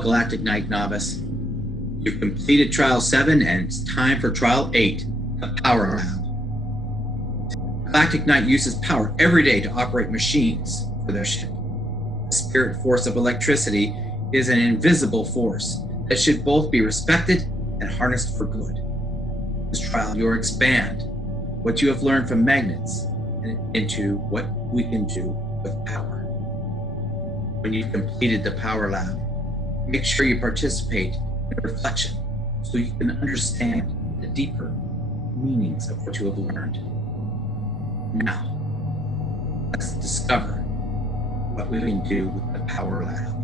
Galactic Knight Novice. You've completed Trial 7 and it's time for Trial 8, the Power Lab. Galactic Knight uses power every day to operate machines for their ship. The spirit force of electricity is an invisible force that should both be respected and harnessed for good. This trial, you'll expand what you have learned from magnets into what we can do with power. When you've completed the Power Lab, make sure you participate in reflection so you can understand the deeper meanings of what you have learned. Now, let's discover what we can do with the Power Lab.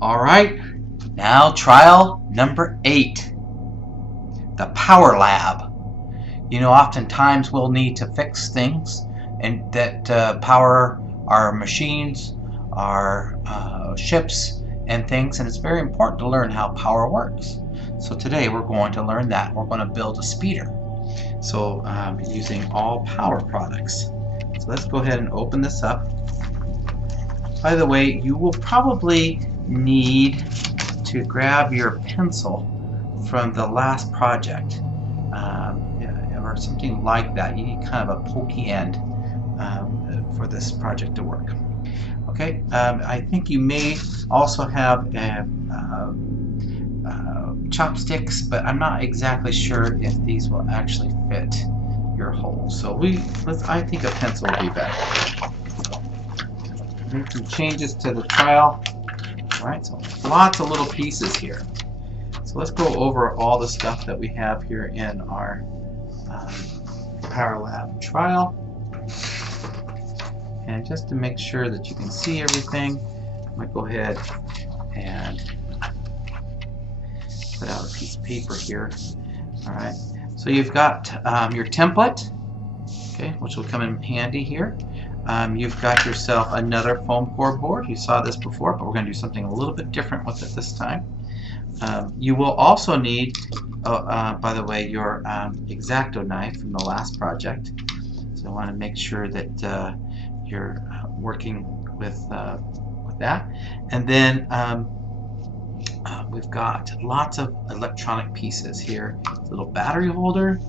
All right, now trial number 8, the Power Lab. You know, oftentimes we'll need to fix things and that power our machines, our ships and things, and it's very important to learn how power works. So today we're going to learn that. We're going to build a speeder. So using all power products. So let's go ahead and open this up. By the way, you will probably need to grab your pencil from the last project or something like that. You need kind of a pokey end for this project to work. Okay, I think you may also have chopsticks, but I'm not exactly sure if these will actually fit your hole. So I think a pencil would be better. Make some changes to the trial. All right, so lots of little pieces here. So let's go over all the stuff that we have here in our Power Lab trial. And just to make sure that you can see everything, I'm going to go ahead and put out a piece of paper here. All right, so you've got your template, okay, which will come in handy here. You've got yourself another foam core board. You saw this before, but we're going to do something a little bit different with it this time. You will also need, by the way, your X-Acto knife from the last project. So I want to make sure that you're working with that. And then we've got lots of electronic pieces here. A little battery holder.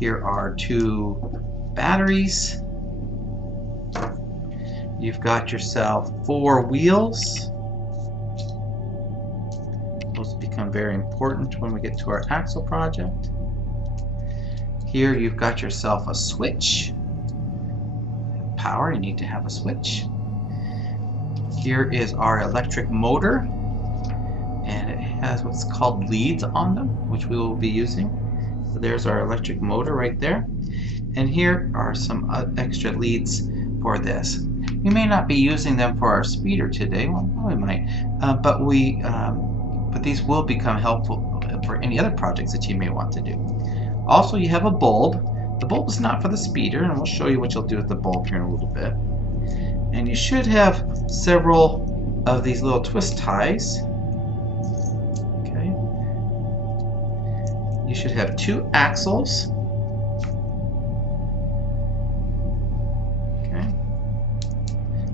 Here are 2 batteries. You've got yourself 4 wheels. Those become very important when we get to our axle project. Here you've got yourself a switch. Power, you need to have a switch. Here is our electric motor, and it has what's called leads on them, which we will be using. So there's our electric motor right there. And here are some extra leads for this. We may not be using them for our speeder today. Well, we might, but these will become helpful for any other projects that you may want to do. Also, you have a bulb. The bulb is not for the speeder, and we'll show you what you'll do with the bulb here in a little bit. And you should have several of these little twist ties. Okay. You should have 2 axles. Okay.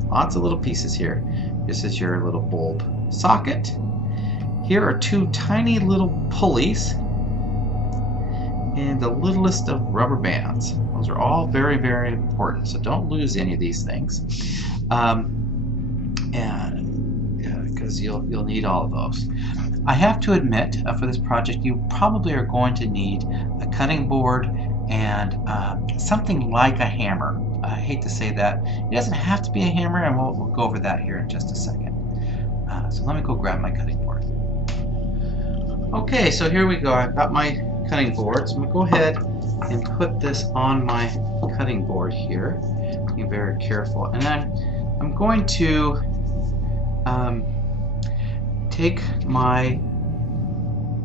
Lots of little pieces here. This is your little bulb socket. Here are 2 tiny little pulleys and the littlest of rubber bands. Those are all very, very important, so don't lose any of these things, because you'll need all of those. I have to admit, for this project, you probably are going to need a cutting board and something like a hammer. I hate to say that. It doesn't have to be a hammer, and we'll go over that here in just a second. So let me go grab my cutting board. Okay, so here we go. I've got my cutting board. So I'm going to go ahead and put this on my cutting board here. Be very careful. And then I'm going to take my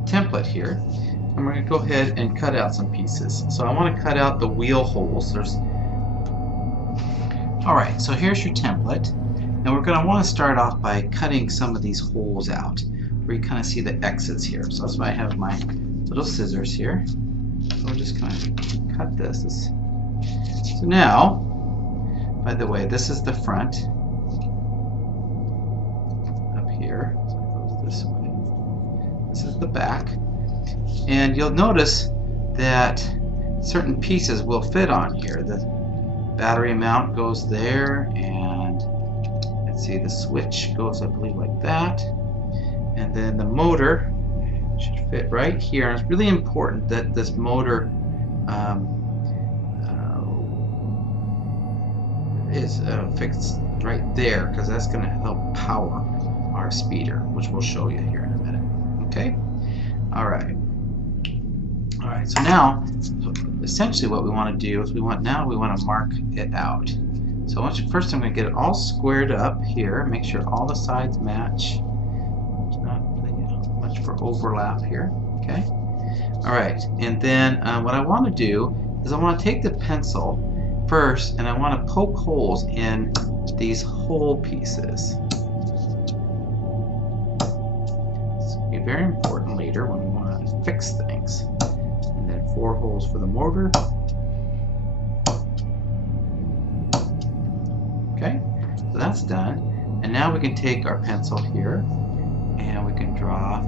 template here. I'm going to go ahead and cut out some pieces. So I want to cut out the wheel holes. Alright, so here's your template. And we're going to want to start off by cutting some of these holes out, where you kind of see the exits here. So that's why I have my little scissors here. So we'll just kind of cut this. So now, by the way, this is the front up here. So it goes this way. This is the back. And you'll notice that certain pieces will fit on here. The battery mount goes there, and let's see, the switch goes, I believe, like that. And then the motor should fit right here. And it's really important that this motor is fixed right there, because that's going to help power our speeder, which we'll show you here in a minute. Okay? Alright. Alright, so now, essentially what we want to do is we want to mark it out. So first I'm going to get it all squared up here, make sure all the sides match. There's not really much for overlap here. Okay? Alright, and then what I want to do is I want to take the pencil first, and I want to poke holes in these hole pieces. This will be very important later when we want to fix things. And then 4 holes for the motor. Okay, so that's done. And now we can take our pencil here and we can draw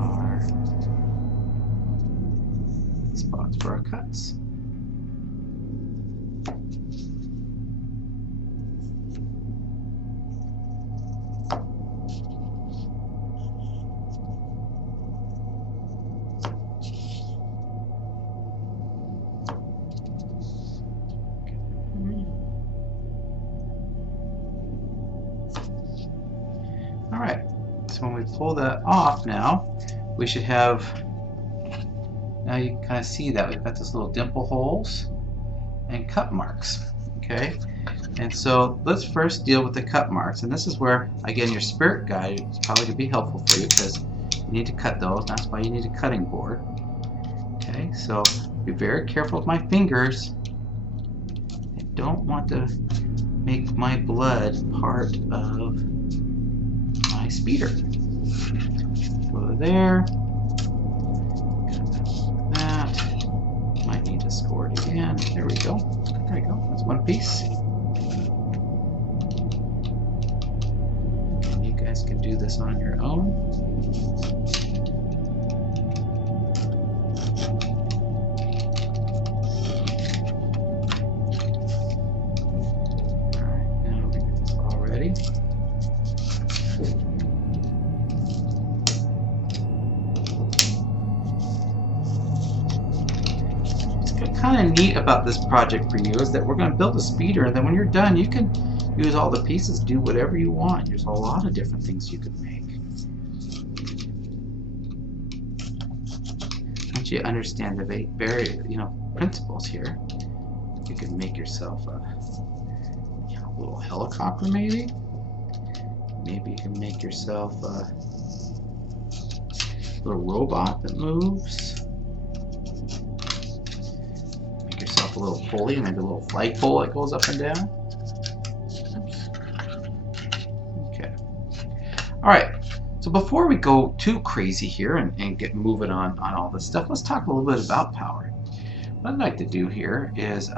our spots for our cuts. Alright, so when we pull that off now, we should have, now you can kind of see that we've got this little dimple holes and cut marks. Okay, and so let's first deal with the cut marks, and this is where, again, your spirit guide is probably going to be helpful for you, because you need to cut those. That's why you need a cutting board. Okay, so be very careful with my fingers. I don't want to make my blood part of my speeder. Go to there. That. Might need to score it again. There we go. There we go. That's one piece. And you guys can do this on your own. Alright, now we get this all ready. Kind of neat about this project for you is that we're going to build a speeder, and then when you're done you can use all the pieces, do whatever you want. There's a lot of different things you can make. Once you understand the very principles here, you can make yourself a little helicopter, maybe you can make yourself a little robot that moves. A little pulley, maybe a little flagpole that goes up and down. Oops. Okay. Alright, so before we go too crazy here and get moving on all this stuff, let's talk a little bit about power. What I'd like to do here is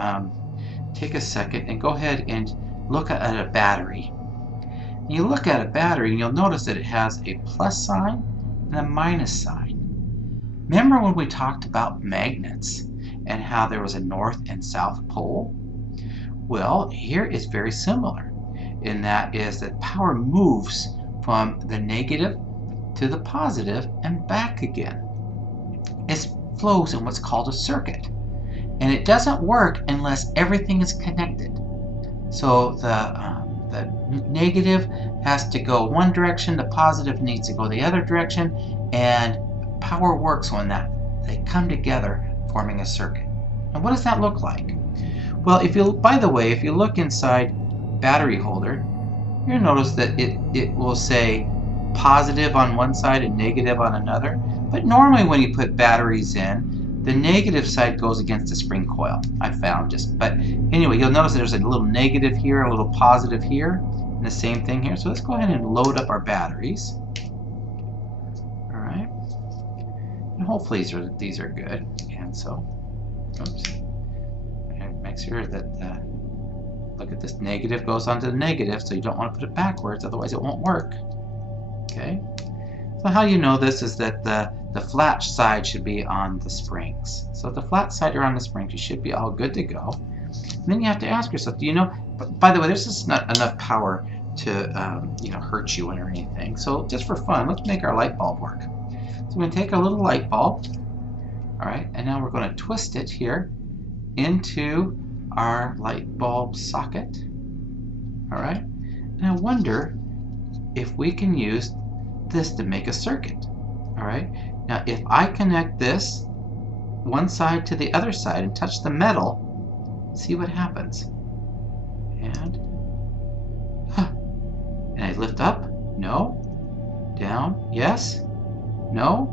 take a second and go ahead and look at a battery. And you look at a battery and you'll notice that it has a plus sign and a minus sign. Remember when we talked about magnets and how there was a north and south pole? Well, here is very similar, in that is that power moves from the negative to the positive and back again. It flows in what's called a circuit, and it doesn't work unless everything is connected. So the negative has to go one direction, the positive needs to go the other direction, and power works when they come together, forming a circuit. And what does that look like? Well, by the way, if you look inside battery holder, you'll notice that it will say positive on one side and negative on another. But normally when you put batteries in, the negative side goes against the spring coil. I found but anyway, you'll notice that there's a little negative here, a little positive here, and the same thing here. So let's go ahead and load up our batteries. All right. And hopefully these are good. And so, oops, and make sure that look at this, negative goes onto the negative, so you don't want to put it backwards, otherwise it won't work. Okay. So how you know this is that the flat side should be on the springs. So if the flat side are on the springs, you should be all good to go. And then you have to ask yourself, do you know, by the way, there's just not enough power to you know, hurt you or anything. So just for fun, let's make our light bulb work. So we're going to take our little light bulb, all right, and now we're going to twist it here into our light bulb socket, all right. And I wonder if we can use this to make a circuit, all right. Now if I connect this one side to the other side and touch the metal, see what happens. And and I lift up, no, down, yes, no,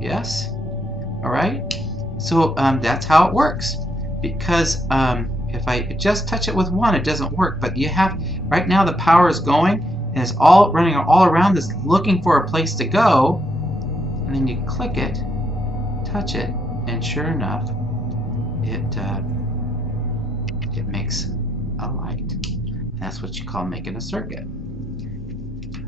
yes, all right. So that's how it works, because if I just touch it with one, it doesn't work. But you have, right now the power is going and it's all running all around this, looking for a place to go, and then you click it, touch it, and sure enough, it makes a light. That's what you call making a circuit.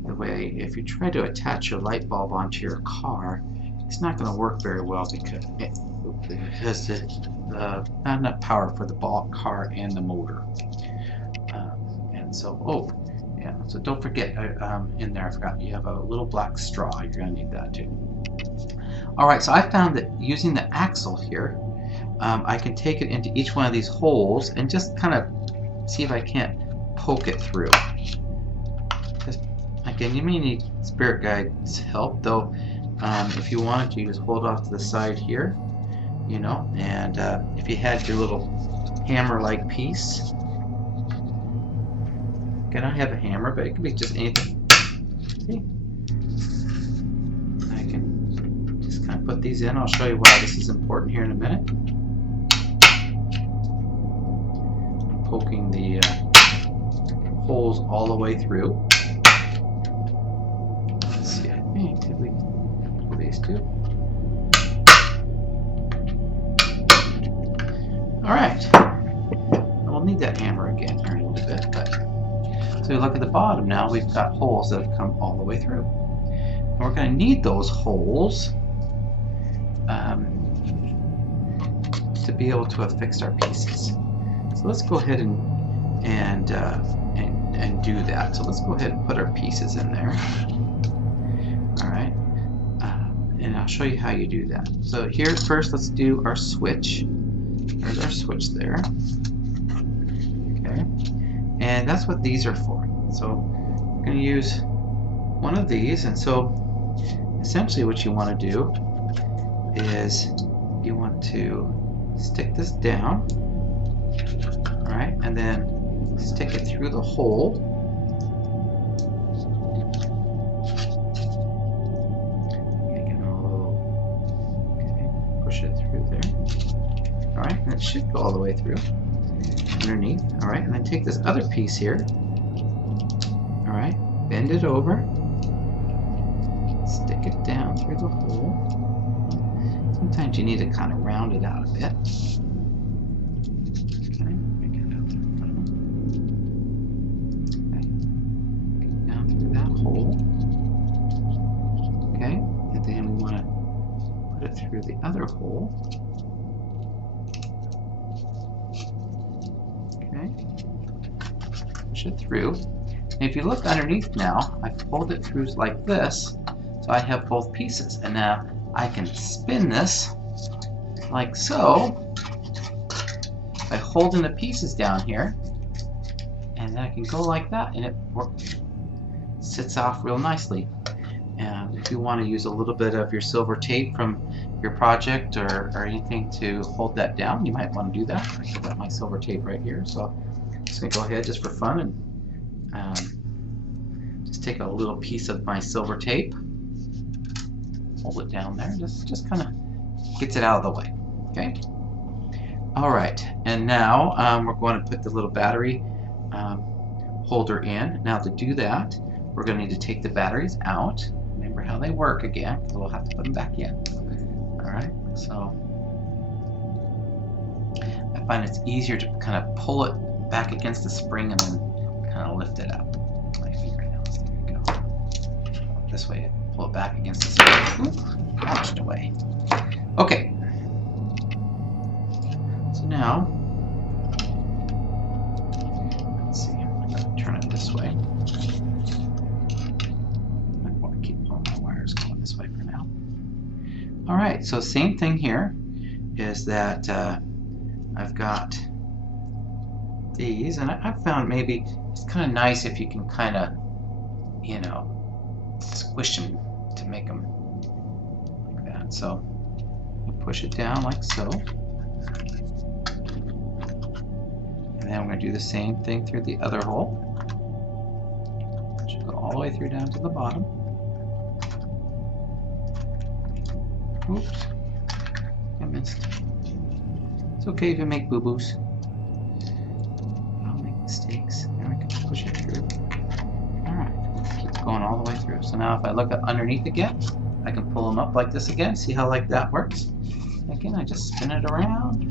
The way, if you try to attach your light bulb onto your car, it's not going to work very well because there's not enough power for the car and the motor. And so, oh, yeah, so don't forget, in there I forgot, you have a little black straw. You're going to need that too. Alright, so I found that using the axle here, I can take it into each one of these holes and just kind of see if I can't poke it through. Just, again, you may need spirit guide's help, though. If you wanted to, you just hold off to the side here, you know, and if you had your little hammer-like piece, again, I have a hammer, but it could be just anything. See? I can just kind of put these in. I'll show you why this is important here in a minute. Poking the holes all the way through. Let's see, I think, did we pull these two? Alright. We'll need that hammer again here in a little bit. But so you look at the bottom now, we've got holes that have come all the way through. And we're going to need those holes to be able to affix our pieces. So let's go ahead and do that. So let's go ahead and put our pieces in there. All right, and I'll show you how you do that. So here first, let's do our switch. There's our switch there. Okay, and that's what these are for. So we're going to use one of these, and so essentially what you want to do is you want to stick this down. Alright, and then stick it through the hole. Okay, push it through there. Alright, and it should go all the way through underneath. Alright, and then take this other piece here. Alright, bend it over. Stick it down through the hole. Sometimes you need to kind of round it out a bit. Through the other hole. Okay, push it through. And if you look underneath now, I pulled it through like this, so I have both pieces. And now I can spin this like so by holding the pieces down here, and then I can go like that, and it sits off real nicely. And if you want to use a little bit of your silver tape from your project or anything to hold that down, you might want to do that. I've got my silver tape right here, so I'm just going to go ahead just for fun and just take a little piece of my silver tape, hold it down there, just kind of gets it out of the way. Okay. All right, and now we're going to put the little battery holder in. Now to do that, we're going to need to take the batteries out. remember how they work again, because we'll have to put them back in. Alright, so I find it's easier to kind of pull it back against the spring and then kind of lift it up. My fingernails, there we go. This way, pull it back against the spring. Oop, washed away. Okay. So now, let's see, I'm going to turn it this way. I want to keep all my wires going this way for now. Alright, so same thing here is that I've got these, and I've found maybe it's kind of nice if you can kind of, you know, squish them to make them like that. So you push it down like so. And then I'm going to do the same thing through the other hole. Should go all the way through down to the bottom. Oops, I missed. It's okay if you make boo-boos. I'll make mistakes. There we go. Push it through. Alright, keeps going all the way through. So now if I look at underneath again, I can pull them up like this again. See how like that works? Again, I just spin it around.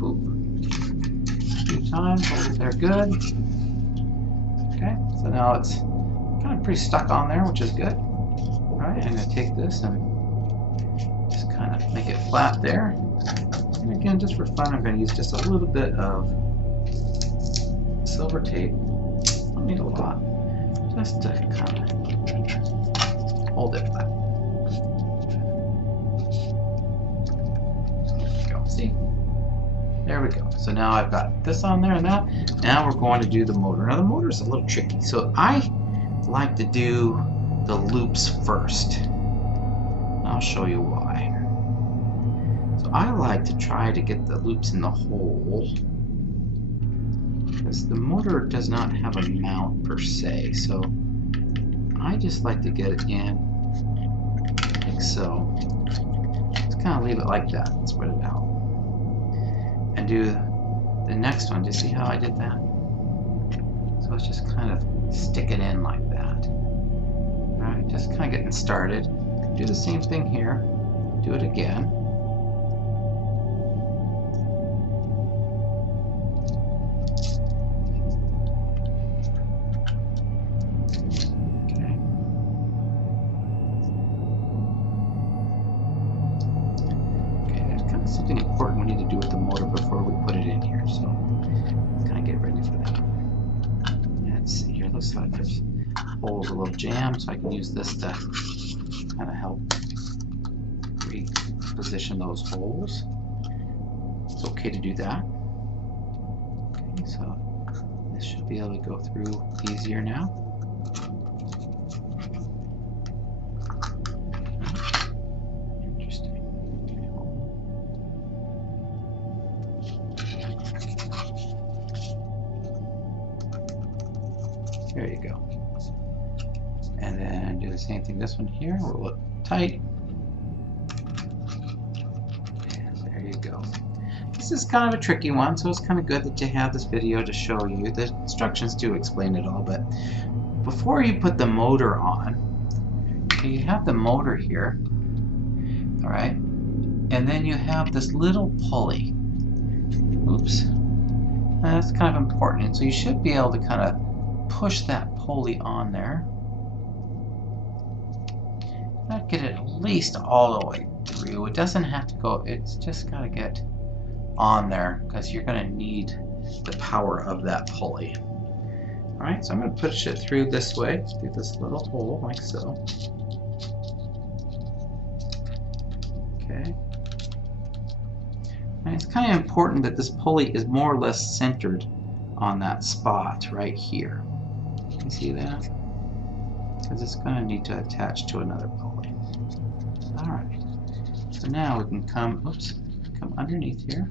Boop. A few times, hold it there good. Okay, so now it's kind of pretty stuck on there, which is good. Alright, I'm going to take this and just kind of make it flat there. And again, just for fun, I'm going to use just a little bit of silver tape. Don't need a lot. Just to kind of hold it flat. There we go. See? There we go. So now I've got this on there and that. Now we're going to do the motor. Now the motor is a little tricky. So I like to do the loops first. I'll show you why. So I like to try to get the loops in the hole because the motor does not have a mount per se. So I just like to get it in like so. Just kind of leave it like that and spread it out. And do the next one. Do you see how I did that? So let's just kind of stick it in like that. Alright, just kind of getting started. Do the same thing here. Do it again. Something important we need to do with the motor before we put it in here, so let's kind of get ready for that. Let's see here, looks like this hole's a little jammed, so I can use this to kind of help reposition those holes. It's okay to do that. Okay, so this should be able to go through easier now. There you go. And then do the same thing this one here. Roll it tight. And there you go. This is kind of a tricky one, so it's kind of good that you have this video to show you. The instructions do explain it all, but before you put the motor on, you have the motor here, all right? And then you have this little pulley. Oops. That's kind of important. So you should be able to kind of push that pulley on there. Not get it at least all the way through. It doesn't have to go, it's just got to get on there because you're going to need the power of that pulley. Alright, so I'm going to push it through this way, through this little hole like so. Okay. And it's kind of important that this pulley is more or less centered on that spot right here. You see that? Because it's going to need to attach to another pulley. Alright. So now we can come underneath here.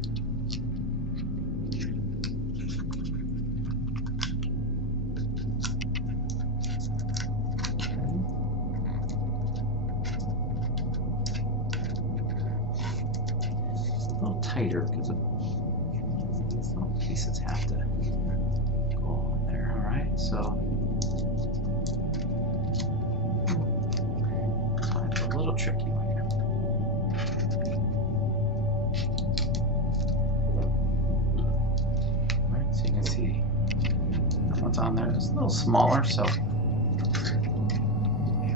Okay. A little tighter because these little pieces have to go on there. Alright, so tricky one here. All right, so you can see that one's on there. It's a little smaller, so you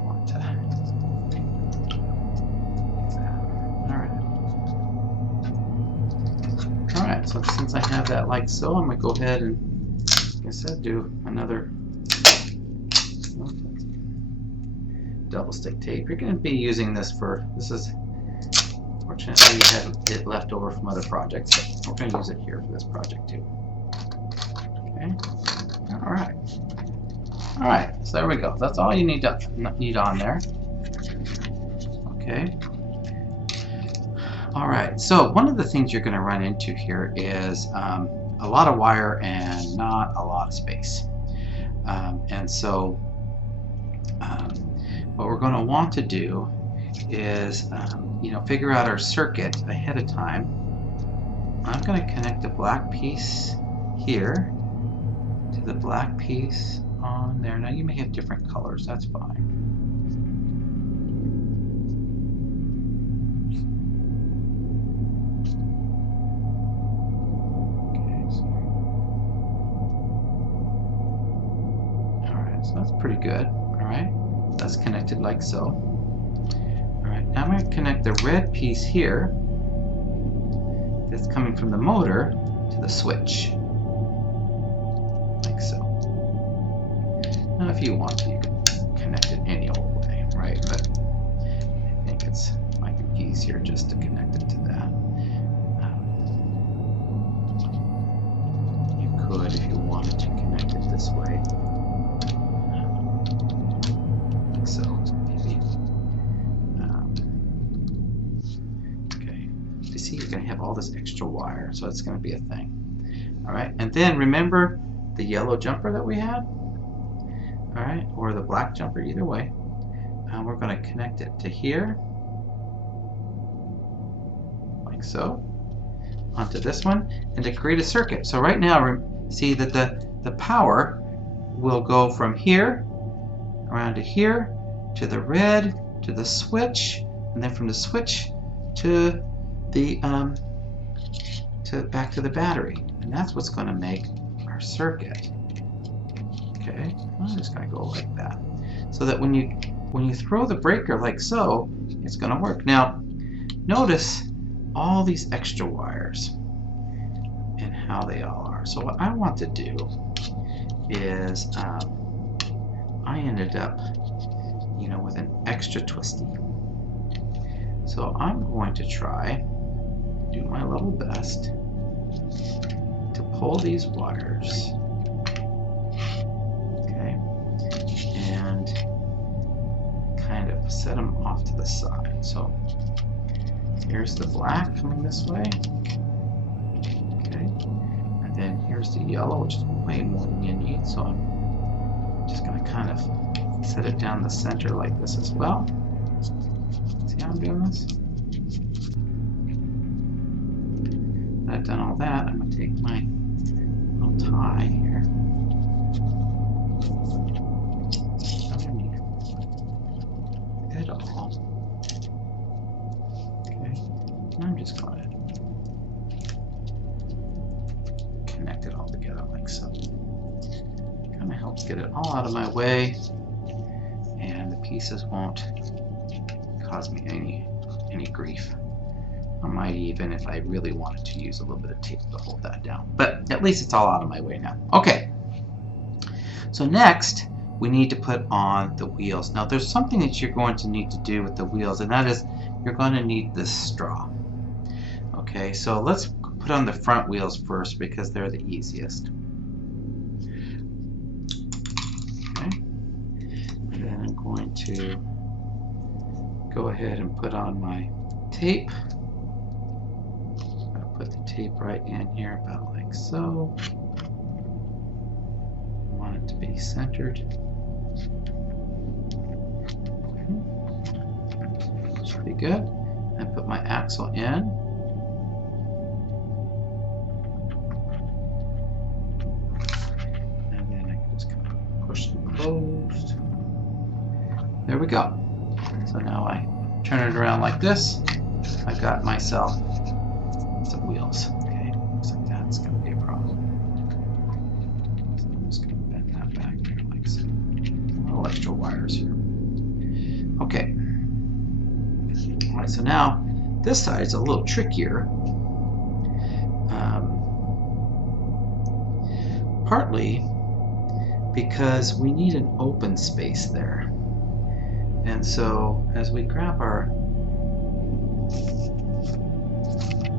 want to use that. All right, so since I have that like so, I'm going to go ahead and, like I said, do another double stick tape. You're going to be using this for, this is, fortunately you have it left over from other projects, but we're going to use it here for this project too. Okay, alright. Alright, so there we go. That's all you need on there. Okay. Alright, so one of the things you're going to run into here is a lot of wire and not a lot of space. And so what we're going to want to do is figure out our circuit ahead of time. I'm going to connect a black piece here to the black piece on there. Now you may have different colors, that's fine. Alright, so that's pretty good. Alright, that's connected like so. Alright, now I'm going to connect the red piece here that's coming from the motor to the switch. Like so. Now if you want to, you can connect it any old way, right? But I think it might be easier just to connect it to that. You could, if you wanted to, connect it this way. Like so, maybe. Okay. You see, you're going to have all this extra wire, so it's going to be a thing. Alright, and then remember the yellow jumper that we had? Alright, or the black jumper, either way. We're going to connect it to here, like so, onto this one, and to create a circuit. So right now, see that the power will go from here, around to here, to the red, to the switch, and then from the switch to the back to the battery. And that's what's going to make our circuit. Okay, I'm just going to go like that, so that when you throw the breaker like so, it's going to work. Now, notice all these extra wires and how they all are. So what I want to do is, I ended up, with an extra twisty. So I'm going to try, do my level best to pull these wires. And kind of set them off to the side. So here's the black coming this way. Okay. And then here's the yellow, which is way more than you need. So I'm just going to kind of set it down the center like this as well. See how I'm doing this? When I've done all that, I'm going to take my little tie here. It all. Okay, and I'm just going to connect it all together like so. Kind of helps get it all out of my way, and the pieces won't cause me any grief. I might even, if I really wanted to, use a little bit of tape to hold that down. But at least it's all out of my way now. Okay. So next, we need to put on the wheels. Now there's something that you're going to need to do with the wheels, and that is you're going to need this straw. Okay, so let's put on the front wheels first because they're the easiest. Okay, and then I'm going to go ahead and put on my tape. I'll put the tape right in here about like so. I want it to be centered. Should be good. I put my axle in. And then I can just kind of push it closed. There we go. So now I turn it around like this, I got myself some wheels. Okay, looks like that's going to be a problem. So I'm just going to bend that back here like so. Little extra wires here. Okay. All right, so now this side is a little trickier. Partly because we need an open space there. And so as we grab our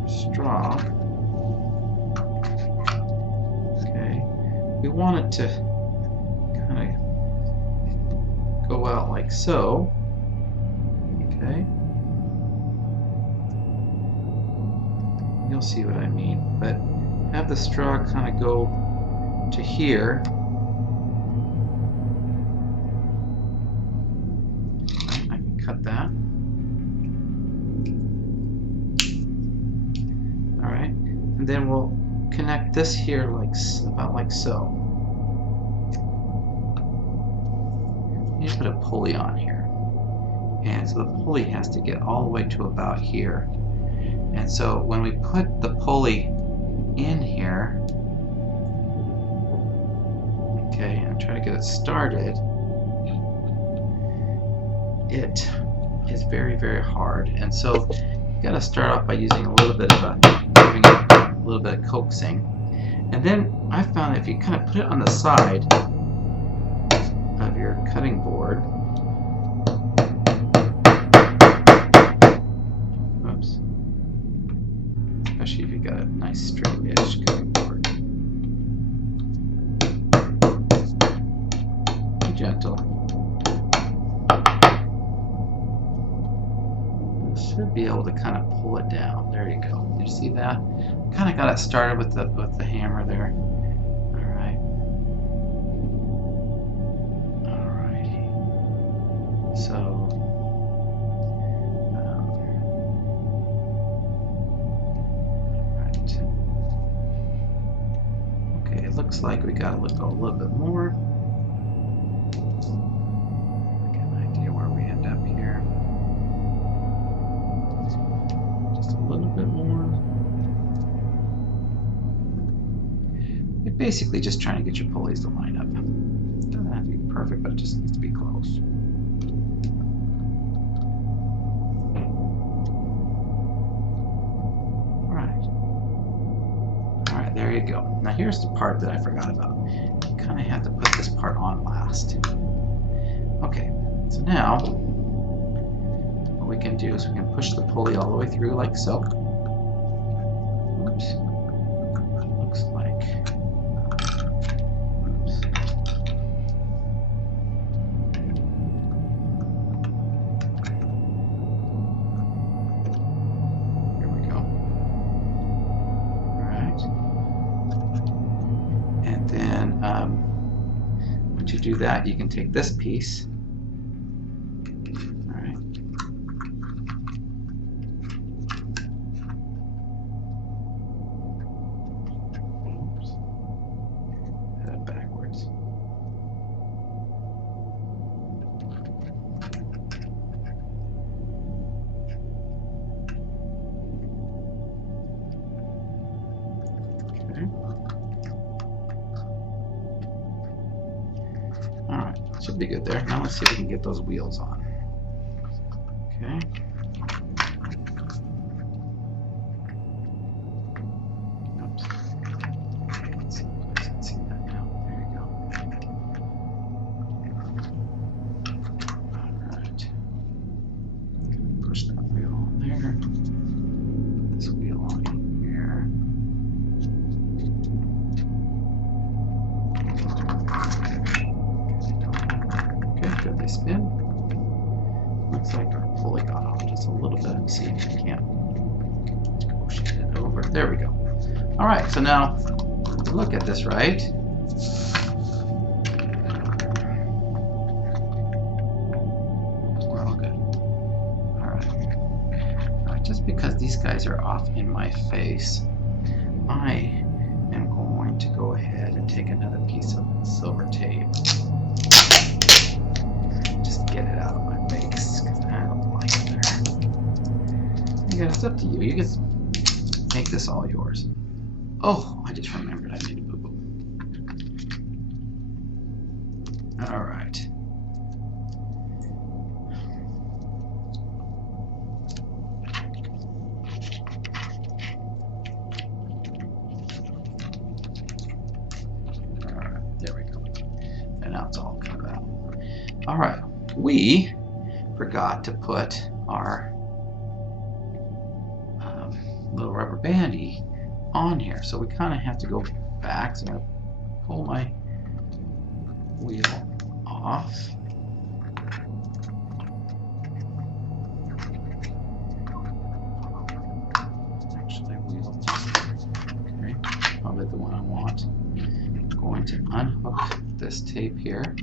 straw, okay, we want it to kind of go out like so, okay. You'll see what I mean, but have the straw kind of go to here. I can cut that. All right, and then we'll connect this here like about like so. You put a pulley on here, and so the pulley has to get all the way to about here. And so when we put the pulley in here, okay, and try to get it started, it is very, very hard. And so you got to start off by using a little bit of giving it a little bit of coaxing. And then I found that if you kind of put it on the side of your cutting board, oops, especially if you got a nice straight edge cutting board. Be gentle. You should be able to kind of pull it down. There you go. You see that? Kind of got it started with the hammer there. All right. All righty. So. Looks like we got to look a little bit more. Get an idea where we end up here. Just a little bit more. You're basically just trying to get your pulleys to line up. It doesn't have to be perfect, but it just needs to be close. There you go. Now here's the part that I forgot about. You kind of have to put this part on last. Okay, so now what we can do is we can push the pulley all the way through like so. Oops. Looks like. Oops. Here we go. All right. And then once you do that, you can take this piece. All right. Oops. Head backwards. Okay. Alright, should be good there. Now let's see if we can get those wheels on. Okay. Oops. Let's see if I can see that now. There you go. Alright. Push that wheel on there. This wheel on here. Good, they spin. Looks like our pulley got off just a little bit. Let's see if we can't push it over. There we go. All right, so now look at this, right? We're all good. All right. Just because these guys are off in my face, I am going to go ahead and take another piece of silver tape. Get it out of my face because I don't like it there. Yeah, it's up to you. You can make this all yours. Oh, I just remembered I made a boo-boo. All right. All right, there we go. And now it's all come out. All right, we forgot to put our little rubber bandy on here, so we kind of have to go back. So I'm going to pull my wheel off. Actually, wheel. Okay, probably the one I want. I'm going to unhook this tape here.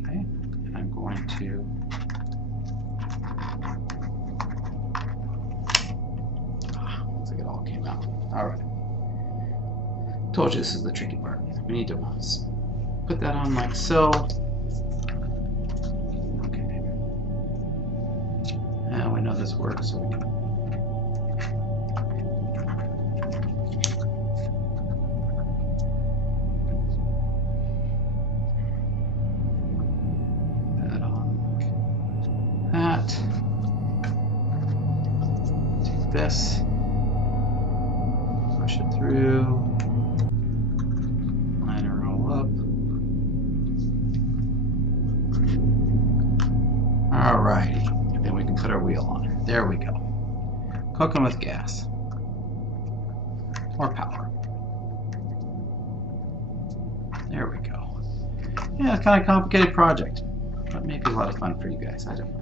Okay, and I'm going to looks like it all came out. All right. Told you this is the tricky part. We need to put that on like so. Okay. Now we know this works, so we can put that on like that. Take this, push it through. Alrighty, and then we can put our wheel on it. There we go. Cooking with gas or power. There we go. Yeah, it's kind of a complicated project, but maybe a lot of fun for you guys. I don't know.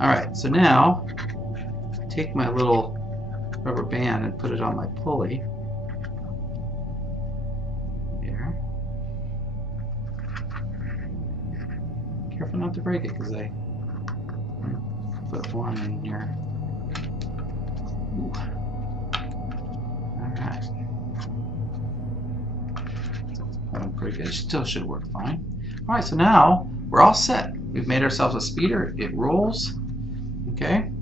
Alright, so now I take my little rubber band and put it on my pulley. Here. Careful not to break it, because I put one in here. Ooh. Alright. Pretty good. It still should work fine. Alright, so now we're all set. We've made ourselves a speeder. It rolls. Okay.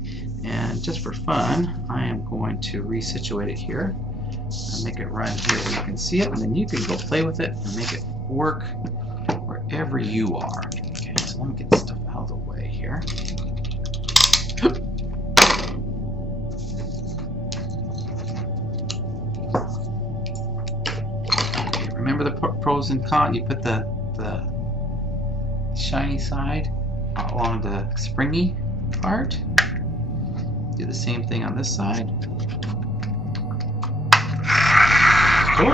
And just for fun, I am going to resituate it here and make it run here where you can see it, and then you can go play with it and make it work wherever you are. Okay, so let me get this stuff out of the way here. Okay, remember the pros and cons. You put the shiny side along the springy part. Do the same thing on this side. Oh,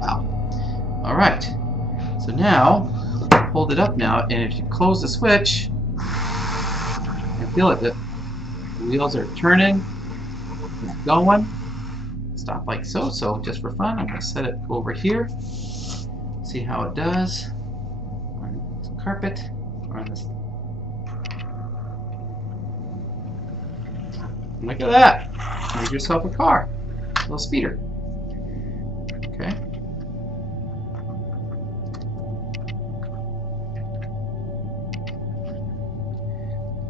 wow. All right. So now, hold it up now, and if you close the switch, you feel it. The wheels are turning, it's going. Stop like so. So just for fun, I'm going to set it over here. See how it does on this carpet or on this. Look at that. Made yourself a car, a little speeder. Okay.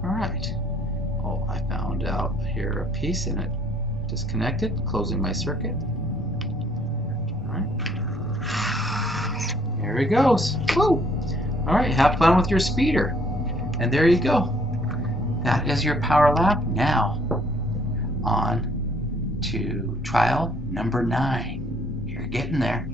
Alright. Oh, I found out here a piece in it. Disconnected, closing my circuit. Alright. There he goes. Woo! Alright, have fun with your speeder. And there you go. That is your power lap. Now, on to trial number 9. You're getting there.